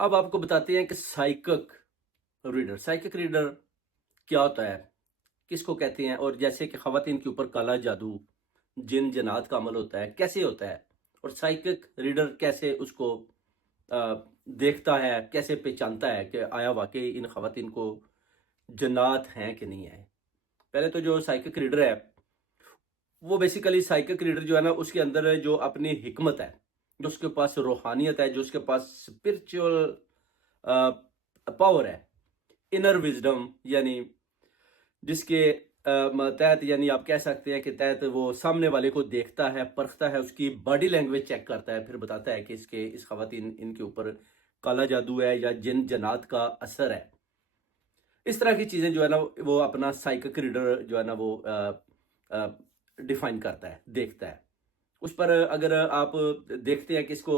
अब आपको बताते हैं कि साइकिक रीडर क्या होता है, किसको कहते हैं और जैसे कि ख़वातीन के ऊपर काला जादू, जिन जिन्नात का अमल होता है, कैसे होता है? और साइकिक रीडर कैसे उसको देखता है, कैसे पहचानता है कि आया वाक़ई इन ख़वातीन को जिन्नात हैं कि नहीं हैं? पहले तो जो साइकिक रीडर है, वो बेसिकली साइकिक रीडर जो है ना, उसके अंदर जो अपनी हिकमत है, जो उसके पास रूहानियत है, जो उसके पास स्पिरिचुअल पावर है, इनर विज़डम यानी जिसके तहत यानी आप कह सकते हैं कि तहत वो सामने वाले को देखता है, परखता है, उसकी बॉडी लैंग्वेज चेक करता है, फिर बताता है कि इस ख़वातीन इनके ऊपर काला जादू है या जिन-जन्नात का असर है। इस तरह की चीज़ें जो है ना, वो अपना साइकिक रीडर जो है ना, वो अ, डिफ़ाइन करता है, देखता है। उस पर अगर आप देखते हैं कि इसको